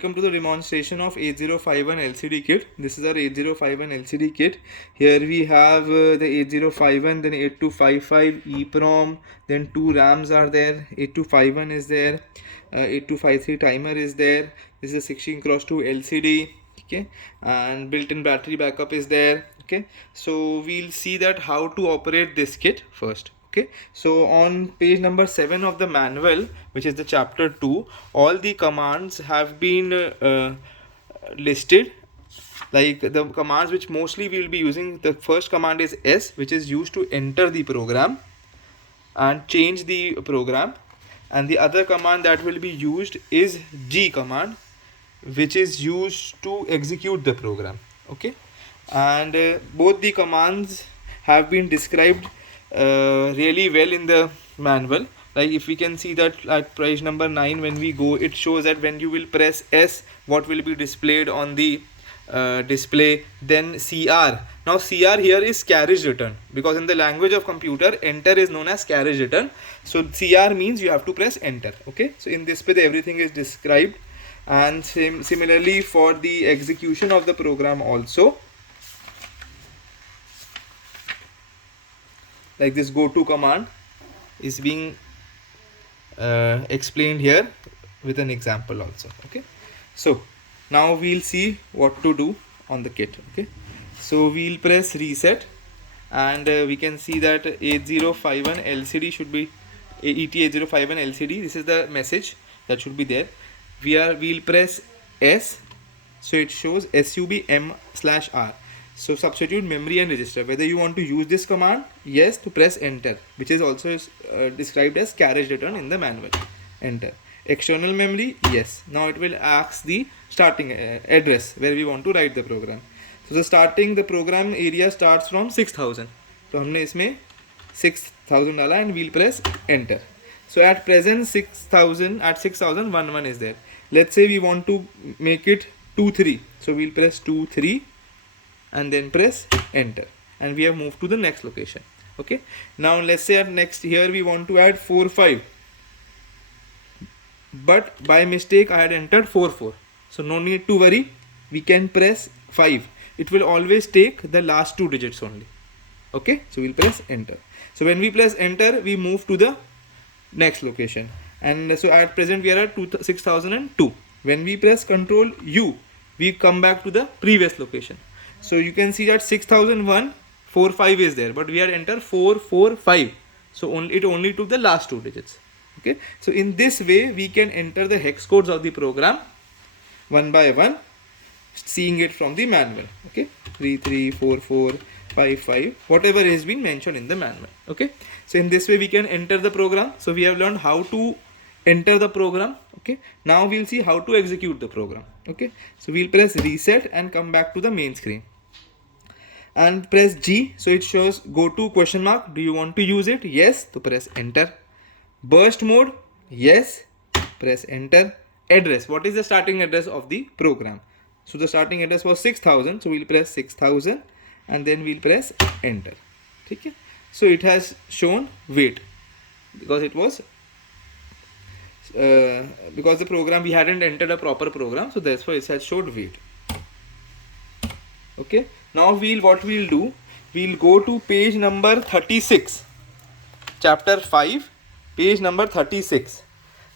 Welcome to the demonstration of 8051 LCD kit. This is our 8051 LCD kit. Here we have the 8051, then 8255 EEPROM, then two RAMs are there, 8251 is there, 8253 timer is there. This is a 16x2 LCD, okay, and built-in battery backup is there, okay. So we'll see that how to operate this kit first. Okay, so on page number 7 of the manual, which is the chapter 2, all the commands have been listed. Like the commands which mostly we will be using, the first command is S, which is used to enter the program and change the program, and the other command that will be used is G command, which is used to execute the program. Okay, and both the commands have been described really well in the manual. Like if we can see that at page number 9, when we go, it shows that when you will press S, what will be displayed on the display. Then CR, now CR here is carriage return, because in the language of computer, enter is known as carriage return. So CR means you have to press enter. Okay, so in this way everything is described, and similarly for the execution of the program also, like this go to command is being explained here with an example also. Okay, so now we'll see what to do on the kit. Okay, so we'll press reset, and we can see that 8051 LCD should be ET8051 LCD. This is the message that should be there. We'll press S, so it shows SUBM/R. So substitute memory and register. Whether you want to use this command, yes, to press enter, which is also described as carriage return in the manual. Enter. External memory, yes. Now it will ask the starting address where we want to write the program. So the program area starts from 6000. So हमने इसमें 6000 डाला, and we'll press enter. So at present 6011 is there. Let's say we want to make it 23. So we'll press 23 and then press enter, and we have moved to the next location. Okay, now let's say at next here we want to add 45, but by mistake I had entered 44. So no need to worry, we can press 5. It will always take the last two digits only. Okay, so we'll press enter. So when we press enter, we move to the next location, and so at present we are at 6002. When we press Control U, we come back to the previous location. So you can see that 600145 is there, but we had entered 445. So it only took the last two digits. Okay, so in this way we can enter the hex codes of the program one by one, seeing it from the manual. Okay, 334455, whatever has been mentioned in the manual. Okay, so in this way we can enter the program. So we have learned how to enter the program. Okay, now we'll see how to execute the program. Okay, so we'll press reset and come back to the main screen, and press G, so it shows go to question mark. Do you want to use it? Yes, to press enter. Burst mode, yes, press enter. Address, what is the starting address of the program? So the starting address was 6000, so we'll press 6000 and then we'll press enter. Okay, so it has shown wait, because it was because the program, we hadn't entered a proper program, so that's why it has showed wait. Okay, now what we'll do, we'll go to page number 36, chapter 5, page number 36,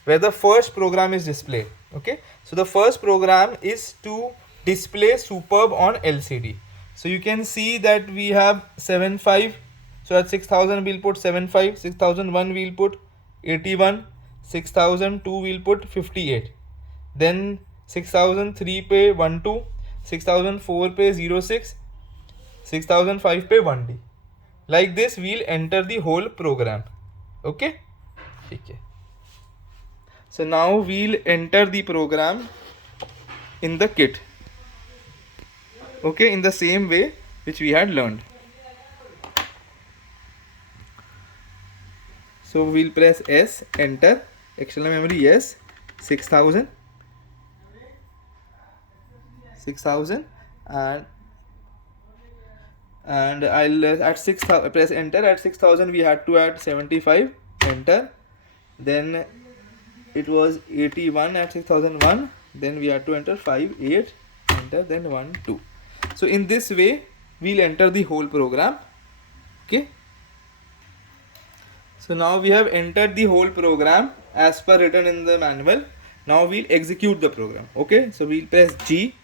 where the first program is displayed. Okay, so the first program is to display superb on LCD. So you can see that we have 75. So at 6000 we'll put 75, 6001 we'll put 81, 6002 we'll put 58, then 6003 पे 12, 6004 पे 06, 6005 पे 1D. Like this we'll enter the whole program. Okay, okay. So now we'll enter the program in the kit. Okay, in the same way which we had learned. So we'll press S, enter. External memory, yes, 6000, and I'll at 6000 press enter. At 6000 we had to add 75, enter. Then it was 81 at 6001, then we have to enter 5, 8, enter, then 1, 2. So in this way we'll enter the whole program. Okay, so now we have entered the whole program as per written in the manual. Now we'll execute the program. Okay, so we'll press G.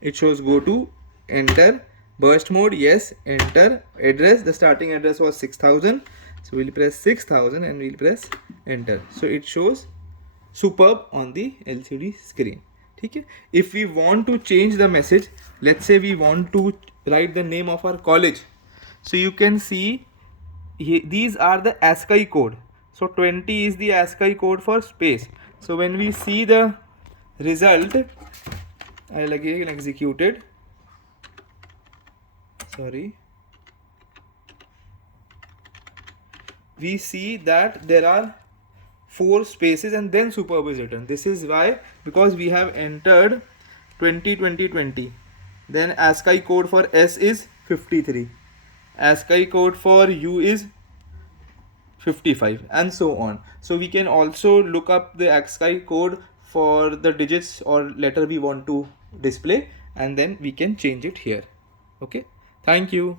It shows go to, enter, burst mode, yes, enter, address, the starting address was 6000, so we'll press 6000 and we'll press enter. So it shows superb on the LCD screen. Okay, if we want to change the message, let's say we want to write the name of our college, so you can see these are the ASCII code. So 20 is the ASCII code for space. So when we see the result, I'll again execute it. Sorry. We see that there are 4 spaces and then superb is written. This is why, because we have entered 20 20 20. Then ASCII code for S is 53. ASCII code for U is 55 and so on. So we can also look up the ASCII code for the digits or letter we want to display, and then we can change it here. Okay, thank you.